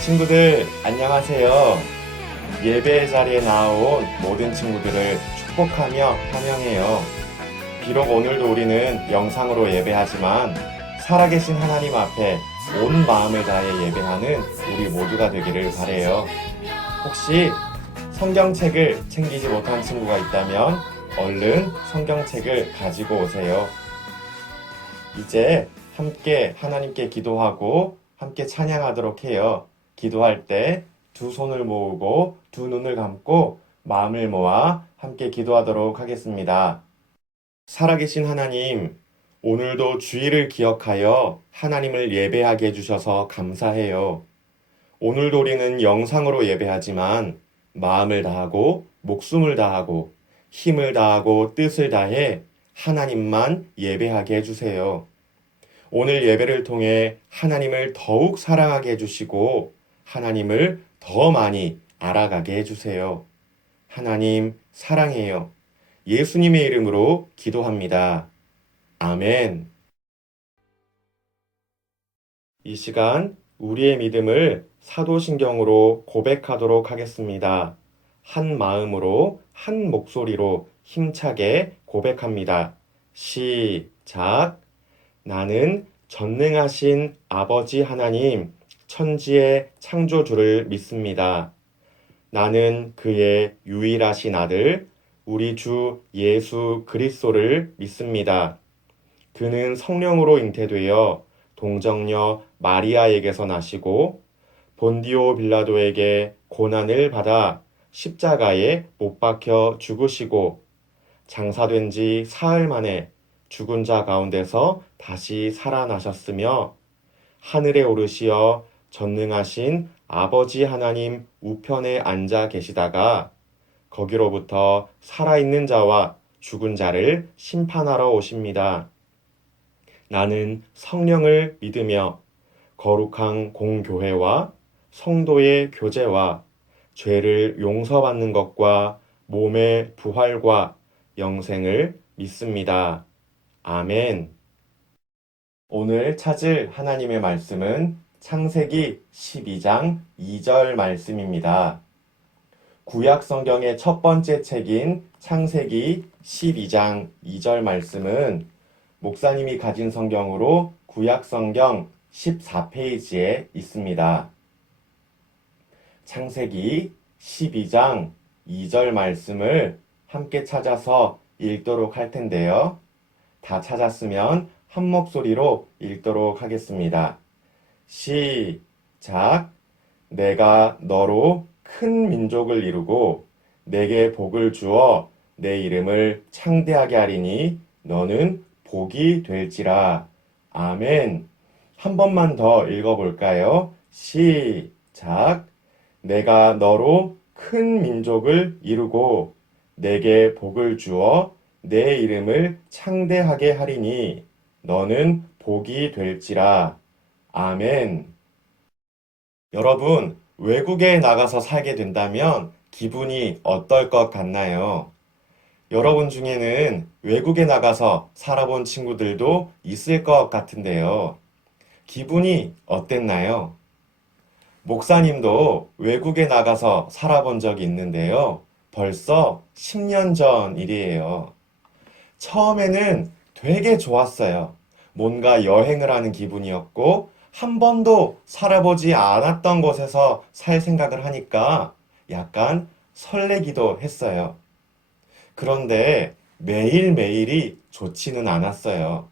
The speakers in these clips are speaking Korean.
친구들, 안녕하세요. 예배 자리에 나온 모든 친구들을 축복하며 환영해요. 비록 오늘도 우리는 영상으로 예배하지만 살아계신 하나님 앞에 온 마음을 다해 예배하는 우리 모두가 되기를 바래요. 혹시 성경책을 챙기지 못한 친구가 있다면 얼른 성경책을 가지고 오세요. 이제 함께 하나님께 기도하고 함께 찬양하도록 해요. 기도할 때 두 손을 모으고 두 눈을 감고 마음을 모아 함께 기도하도록 하겠습니다. 살아계신 하나님, 오늘도 주일을 기억하여 하나님을 예배하게 해주셔서 감사해요. 오늘도 우리는 영상으로 예배하지만 마음을 다하고 목숨을 다하고 힘을 다하고 뜻을 다해 하나님만 예배하게 해주세요. 오늘 예배를 통해 하나님을 더욱 사랑하게 해주시고 하나님을 더 많이 알아가게 해주세요. 하나님 사랑해요. 예수님의 이름으로 기도합니다. 아멘. 이 시간 우리의 믿음을 사도신경으로 고백하도록 하겠습니다. 한 마음으로 한 목소리로 힘차게 고백합니다. 시작. 나는 전능하신 아버지 하나님, 천지의 창조주를 믿습니다. 나는 그의 유일하신 아들, 우리 주 예수 그리스도를 믿습니다. 그는 성령으로 잉태되어 동정녀 마리아에게서 나시고 본디오 빌라도에게 고난을 받아 십자가에 못 박혀 죽으시고 장사된 지 사흘 만에 죽은 자 가운데서 다시 살아나셨으며 하늘에 오르시어 전능하신 아버지 하나님 우편에 앉아 계시다가 거기로부터 살아있는 자와 죽은 자를 심판하러 오십니다. 나는 성령을 믿으며 거룩한 공교회와 성도의 교제와 죄를 용서받는 것과 몸의 부활과 영생을 믿습니다. 아멘. 오늘 찾을 하나님의 말씀은 창세기 12장 2절 말씀입니다. 구약 성경의 첫 번째 책인 창세기 12장 2절 말씀은 목사님이 가진 성경으로 구약 성경 14페이지에 있습니다. 창세기 12장 2절 말씀을 함께 찾아서 읽도록 할 텐데요. 다 찾았으면 한 목소리로 읽도록 하겠습니다. 시작. 내가 너로 큰 민족을 이루고 내게 복을 주어 내 이름을 창대하게 하리니 너는 복이 될지라. 아멘. 한 번만 더 읽어볼까요? 시작. 내가 너로 큰 민족을 이루고 내게 복을 주어 내 이름을 창대하게 하리니 너는 복이 될지라. 아멘. 여러분, 외국에 나가서 살게 된다면 기분이 어떨 것 같나요? 여러분 중에는 외국에 나가서 살아본 친구들도 있을 것 같은데요. 기분이 어땠나요? 목사님도 외국에 나가서 살아본 적이 있는데요. 벌써 10년 전 일이에요. 처음에는 되게 좋았어요. 뭔가 여행을 하는 기분이었고, 한 번도 살아보지 않았던 곳에서 살 생각을 하니까 약간 설레기도 했어요. 그런데 매일매일이 좋지는 않았어요.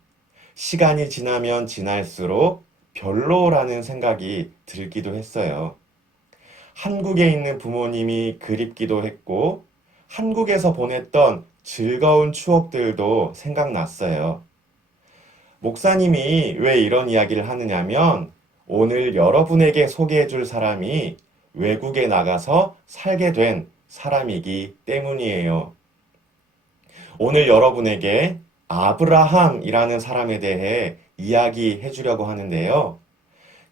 시간이 지나면 지날수록 별로라는 생각이 들기도 했어요. 한국에 있는 부모님이 그립기도 했고, 한국에서 보냈던 즐거운 추억들도 생각났어요. 목사님이 왜 이런 이야기를 하느냐면 오늘 여러분에게 소개해 줄 사람이 외국에 나가서 살게 된 사람이기 때문이에요. 오늘 여러분에게 아브라함이라는 사람에 대해 이야기해 주려고 하는데요.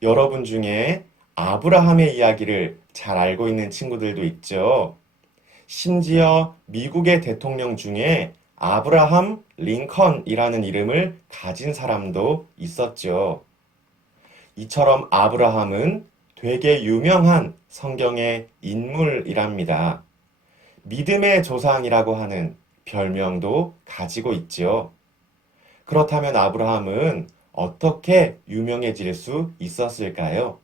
여러분 중에 아브라함의 이야기를 잘 알고 있는 친구들도 있죠. 심지어 미국의 대통령 중에 아브라함 링컨이라는 이름을 가진 사람도 있었죠. 이처럼 아브라함은 되게 유명한 성경의 인물이랍니다. 믿음의 조상이라고 하는 별명도 가지고 있지요. 그렇다면 아브라함은 어떻게 유명해질 수 있었을까요?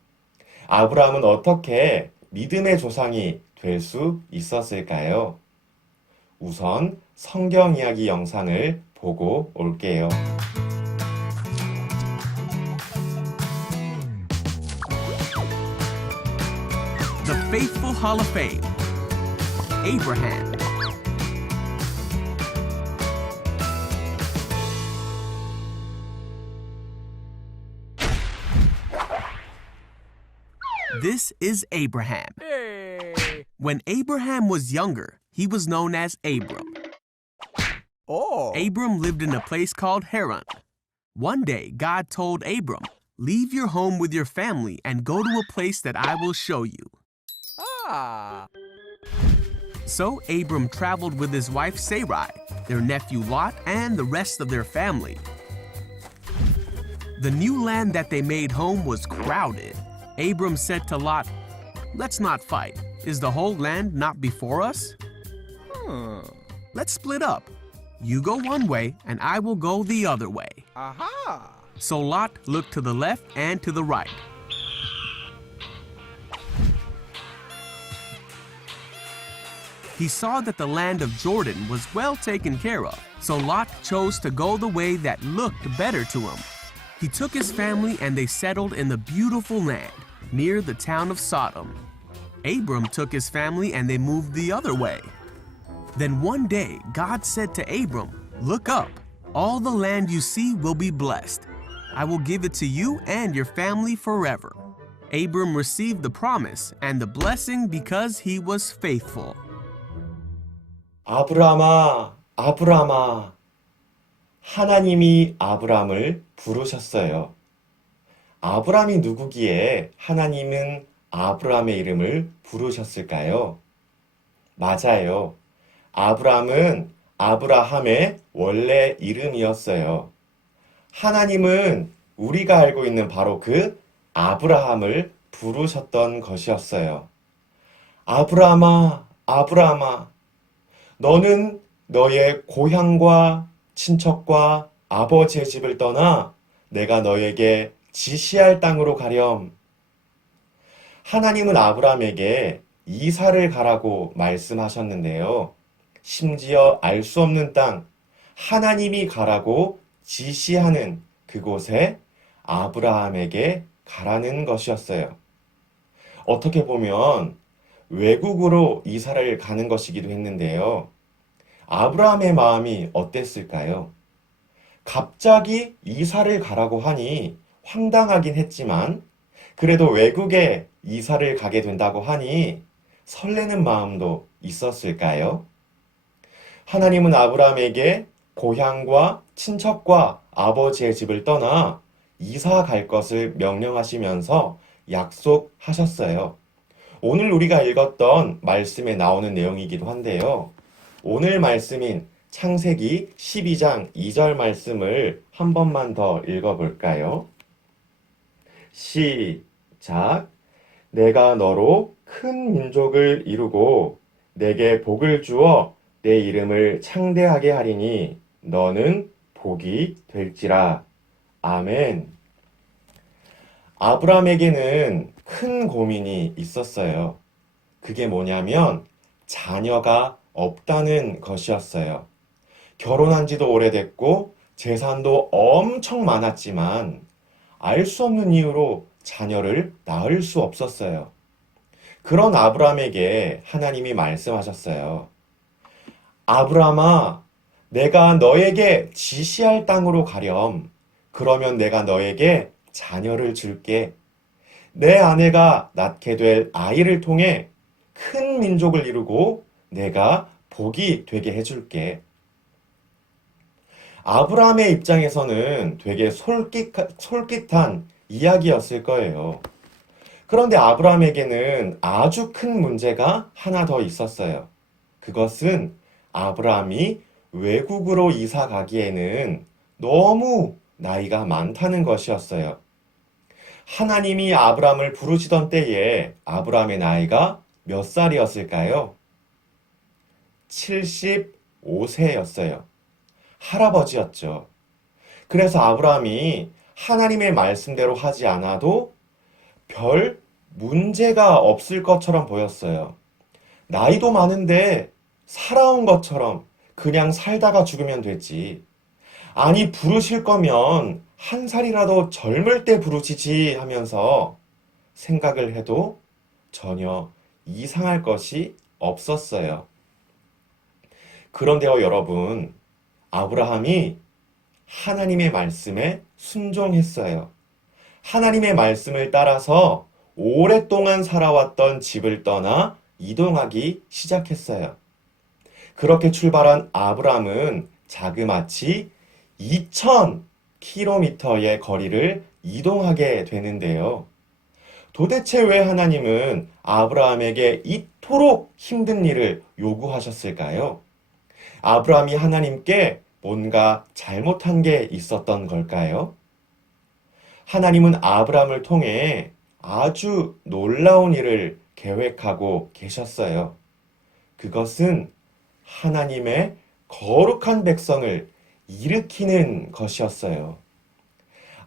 아브라함은 어떻게 믿음의 조상이 될 수 있었을까요? 우선 성경 이야기 영상을 보고 올게요. The Faithful Hall of Fame. Abraham. This is Abraham. Hey. When Abraham was younger, he was known as Abram. Oh. Abram lived in a place called Haran. One day, God told Abram, "Leave your home with your family and go to a place that I will show you." Ah. So Abram traveled with his wife Sarai, their nephew Lot, and the rest of their family. The new land that they made home was crowded. Abram said to Lot, "Let's not fight. Is the whole land not before us? Let's split up. You go one way, and I will go the other way." Aha. So Lot looked to the left and to the right. He saw that the land of Jordan was well taken care of, so Lot chose to go the way that looked better to him. He took his family and they settled in the beautiful land near the town of Sodom. Abram took his family and they moved the other way. Then one day, God said to Abram, "Look up. All the land you see will be blessed. I will give it to you and your family forever." Abram received the promise and the blessing because he was faithful. 아브라함아, 아브라함아. 하나님이 아브라함을 부르셨어요. 아브라함이 누구기에 하나님은 아브라함의 이름을 부르셨을까요? 맞아요. 아브라함은 아브라함의 원래 이름이었어요. 하나님은 우리가 알고 있는 바로 그 아브라함을 부르셨던 것이었어요. 아브라함아, 아브라함아. 너는 너의 고향과 친척과 아버지의 집을 떠나 내가 너에게 지시할 땅으로 가렴. 하나님은 아브라함에게 이사를 가라고 말씀하셨는데요. 심지어 알 수 없는 땅, 하나님이 가라고 지시하는 그곳에 아브라함에게 가라는 것이었어요. 어떻게 보면 외국으로 이사를 가는 것이기도 했는데요. 아브라함의 마음이 어땠을까요? 갑자기 이사를 가라고 하니 황당하긴 했지만 그래도 외국에 이사를 가게 된다고 하니 설레는 마음도 있었을까요? 하나님은 아브라함에게 고향과 친척과 아버지의 집을 떠나 이사 갈 것을 명령하시면서 약속하셨어요. 오늘 우리가 읽었던 말씀에 나오는 내용이기도 한데요. 오늘 말씀인 창세기 12장 2절 말씀을 한 번만 더 읽어볼까요? 시작. 내가 너로 큰 민족을 이루고 내게 복을 주어 내 이름을 창대하게 하리니 너는 복이 될지라. 아멘. 아브라함에게는 큰 고민이 있었어요. 그게 뭐냐면 자녀가 없다는 것이었어요. 결혼한 지도 오래됐고 재산도 엄청 많았지만 알 수 없는 이유로 자녀를 낳을 수 없었어요. 그런 아브라함에게 하나님이 말씀하셨어요. 아브라함아, 내가 너에게 지시할 땅으로 가렴. 그러면 내가 너에게 자녀를 줄게. 내 아내가 낳게 될 아이를 통해 큰 민족을 이루고 내가 복이 되게 해줄게. 아브라함의 입장에서는 되게 솔깃한 이야기였을 거예요. 그런데 아브라함에게는 아주 큰 문제가 하나 더 있었어요. 그것은 아브라함이 외국으로 이사 가기에는 너무 나이가 많다는 것이었어요. 하나님이 아브람을 부르시던 때에 아브람의 나이가 몇 살이었을까요? 75세였어요. 할아버지였죠. 그래서 아브람이 하나님의 말씀대로 하지 않아도 별 문제가 없을 것처럼 보였어요. 나이도 많은데 살아온 것처럼 그냥 살다가 죽으면 되지. 아니, 부르실 거면 한 살이라도 젊을 때 부르시지 하면서 생각을 해도 전혀 이상할 것이 없었어요. 그런데요, 여러분, 아브라함이 하나님의 말씀에 순종했어요. 하나님의 말씀을 따라서 오랫동안 살아왔던 집을 떠나 이동하기 시작했어요. 그렇게 출발한 아브람은 자그마치 2000km의 거리를 이동하게 되는데요. 도대체 왜 하나님은 아브라함에게 이토록 힘든 일을 요구하셨을까요? 아브라함이 하나님께 뭔가 잘못한 게 있었던 걸까요? 하나님은 아브라함을 통해 아주 놀라운 일을 계획하고 계셨어요. 그것은 하나님의 거룩한 백성을 일으키는 것이었어요.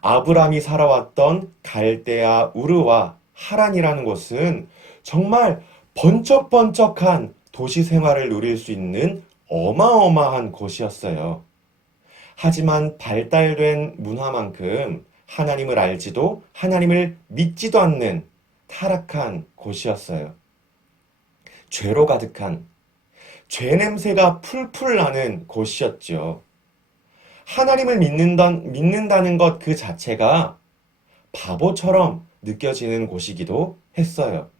아브라함이 살아왔던 갈대아 우르와 하란이라는 곳은 정말 번쩍번쩍한 도시 생활을 누릴 수 있는 어마어마한 곳이었어요. 하지만 발달된 문화만큼 하나님을 알지도 하나님을 믿지도 않는 타락한 곳이었어요. 죄로 가득한, 죄 냄새가 풀풀 나는 곳이었죠. 하나님을 믿는다는 것 그 자체가 바보처럼 느껴지는 곳이기도 했어요.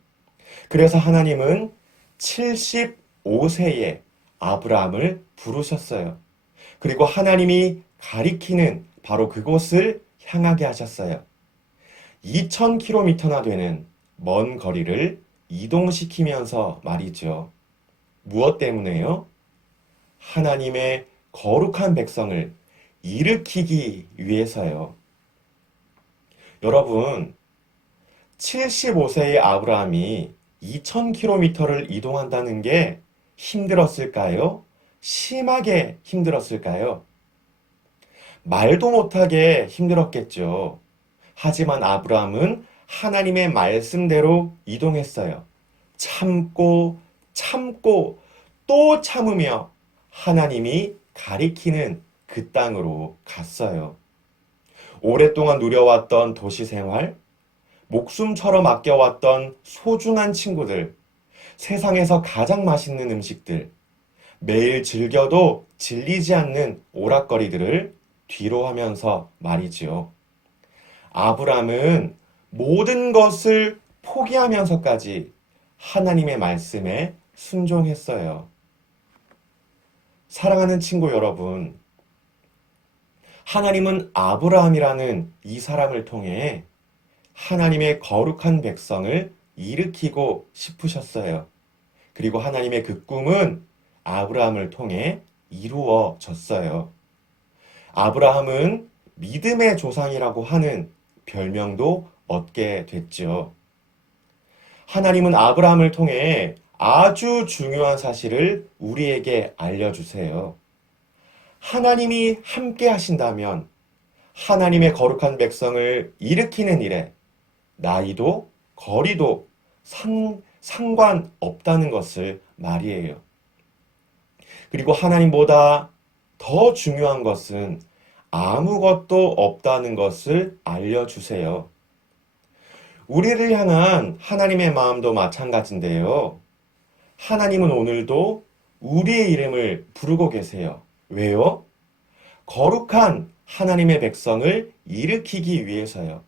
그래서 하나님은 75세에 아브라함을 부르셨어요. 그리고 하나님이 가리키는 바로 그곳을 향하게 하셨어요. 2000km나 되는 먼 거리를 이동시키면서 말이죠. 무엇 때문에요? 하나님의 거룩한 백성을 일으키기 위해서요. 여러분, 75세의 아브라함이 2000km를 이동한다는 게 힘들었을까요? 심하게 힘들었을까요? 말도 못하게 힘들었겠죠. 하지만 아브라함은 하나님의 말씀대로 이동했어요. 참고 참고 또 참으며 하나님이 가리키는 그 땅으로 갔어요. 오랫동안 누려왔던 도시 생활, 목숨처럼 아껴왔던 소중한 친구들, 세상에서 가장 맛있는 음식들, 매일 즐겨도 질리지 않는 오락거리들을 뒤로 하면서 말이지요. 아브람은 모든 것을 포기하면서까지 하나님의 말씀에 순종했어요. 사랑하는 친구 여러분, 하나님은 아브라함이라는 이 사람을 통해 하나님의 거룩한 백성을 일으키고 싶으셨어요. 그리고 하나님의 그 꿈은 아브라함을 통해 이루어졌어요. 아브라함은 믿음의 조상이라고 하는 별명도 얻게 됐죠. 하나님은 아브라함을 통해 아주 중요한 사실을 우리에게 알려주세요. 하나님이 함께 하신다면 하나님의 거룩한 백성을 일으키는 일에 나이도 거리도 상관없다는 것을 말이에요. 그리고 하나님보다 더 중요한 것은 아무것도 없다는 것을 알려주세요. 우리를 향한 하나님의 마음도 마찬가지인데요. 하나님은 오늘도 우리의 이름을 부르고 계세요. 왜요? 거룩한 하나님의 백성을 일으키기 위해서요.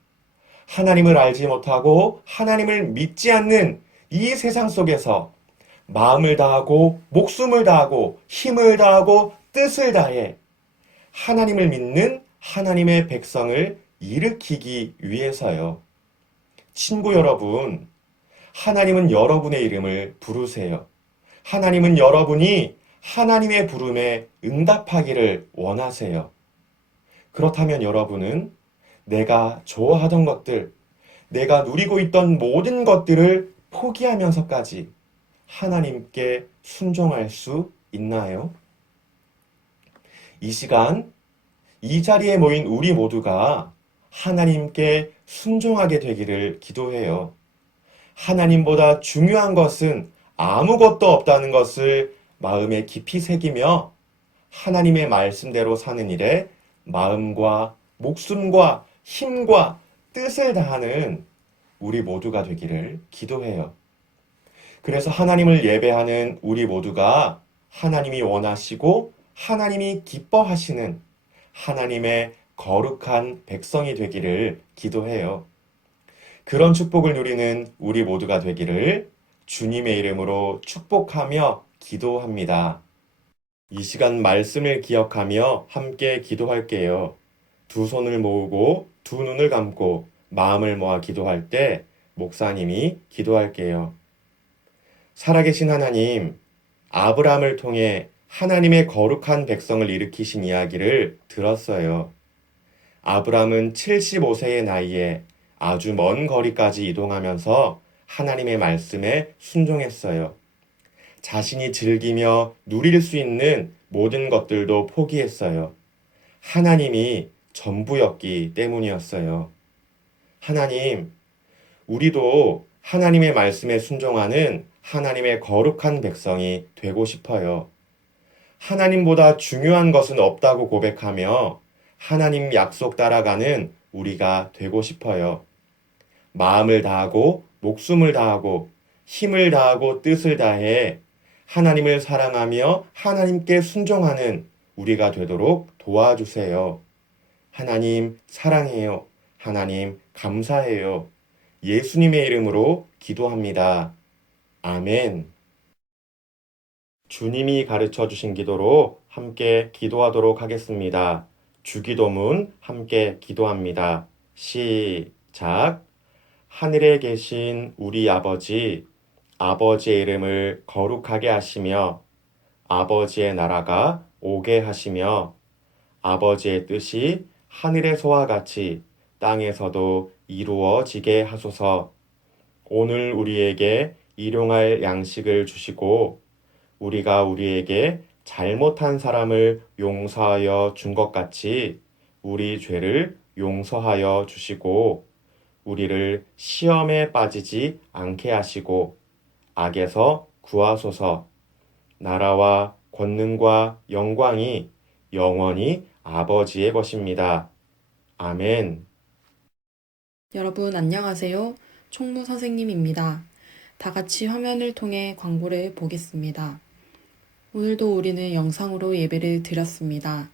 하나님을 알지 못하고 하나님을 믿지 않는 이 세상 속에서 마음을 다하고 목숨을 다하고 힘을 다하고 뜻을 다해 하나님을 믿는 하나님의 백성을 일으키기 위해서요. 친구 여러분, 하나님은 여러분의 이름을 부르세요. 하나님은 여러분이 하나님의 부름에 응답하기를 원하세요. 그렇다면 여러분은 내가 좋아하던 것들, 내가 누리고 있던 모든 것들을 포기하면서까지 하나님께 순종할 수 있나요? 이 시간, 이 자리에 모인 우리 모두가 하나님께 순종하게 되기를 기도해요. 하나님보다 중요한 것은 아무것도 없다는 것을 마음에 깊이 새기며 하나님의 말씀대로 사는 일에 마음과 목숨과 힘과 뜻을 다하는 우리 모두가 되기를 기도해요. 그래서 하나님을 예배하는 우리 모두가 하나님이 원하시고 하나님이 기뻐하시는 하나님의 거룩한 백성이 되기를 기도해요. 그런 축복을 누리는 우리 모두가 되기를 주님의 이름으로 축복하며 기도합니다. 이 시간 말씀을 기억하며 함께 기도할게요. 두 손을 모으고 두 눈을 감고 마음을 모아 기도할 때 목사님이 기도할게요. 살아계신 하나님, 아브라함을 통해 하나님의 거룩한 백성을 일으키신 이야기를 들었어요. 아브라함은 75세의 나이에 아주 먼 거리까지 이동하면서 하나님의 말씀에 순종했어요. 자신이 즐기며 누릴 수 있는 모든 것들도 포기했어요. 하나님이 전부였기 때문이었어요. 하나님, 우리도 하나님의 말씀에 순종하는 하나님의 거룩한 백성이 되고 싶어요. 하나님보다 중요한 것은 없다고 고백하며 하나님 약속 따라가는 우리가 되고 싶어요. 마음을 다하고 목숨을 다하고 힘을 다하고 뜻을 다해 하나님을 사랑하며 하나님께 순종하는 우리가 되도록 도와주세요. 하나님 사랑해요. 하나님 감사해요. 예수님의 이름으로 기도합니다. 아멘. 주님이 가르쳐 주신 기도로 함께 기도하도록 하겠습니다. 주기도문 함께 기도합니다. 시작. 하늘에 계신 우리 아버지, 아버지의 이름을 거룩하게 하시며 아버지의 나라가 오게 하시며 아버지의 뜻이 하늘에서와 같이 땅에서도 이루어지게 하소서. 오늘 우리에게 일용할 양식을 주시고 우리가 우리에게 잘못한 사람을 용서하여 준 것 같이 우리 죄를 용서하여 주시고 우리를 시험에 빠지지 않게 하시고 악에서 구하소서. 나라와 권능과 영광이 영원히 아버지의 것입니다. 아멘. 여러분 안녕하세요. 총무 선생님입니다. 다 같이 화면을 통해 광고를 보겠습니다. 오늘도 우리는 영상으로 예배를 드렸습니다.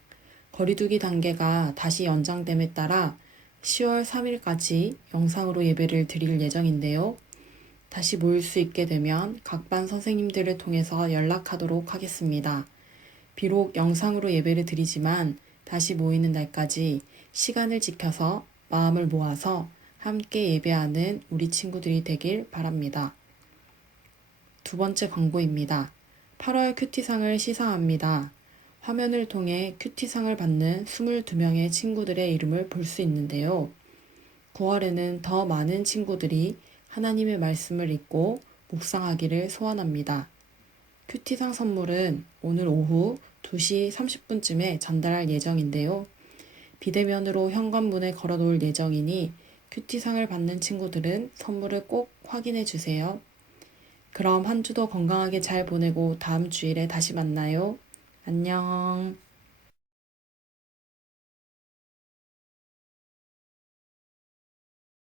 거리두기 단계가 다시 연장됨에 따라 10월 3일까지 영상으로 예배를 드릴 예정인데요. 다시 모일 수 있게 되면 각 반 선생님들을 통해서 연락하도록 하겠습니다. 비록 영상으로 예배를 드리지만 다시 모이는 날까지 시간을 지켜서 마음을 모아서 함께 예배하는 우리 친구들이 되길 바랍니다. 두 번째 광고입니다. 8월 큐티상을 시상합니다. 화면을 통해 큐티상을 받는 22명의 친구들의 이름을 볼 수 있는데요. 9월에는 더 많은 친구들이 하나님의 말씀을 읽고 묵상하기를 소원합니다. 큐티상 선물은 오늘 오후 2시 30분쯤에 전달할 예정인데요. 비대면으로 현관문에 걸어놓을 예정이니 큐티상을 받는 친구들은 선물을 꼭 확인해 주세요. 그럼 한 주도 건강하게 잘 보내고 다음 주일에 다시 만나요. 안녕.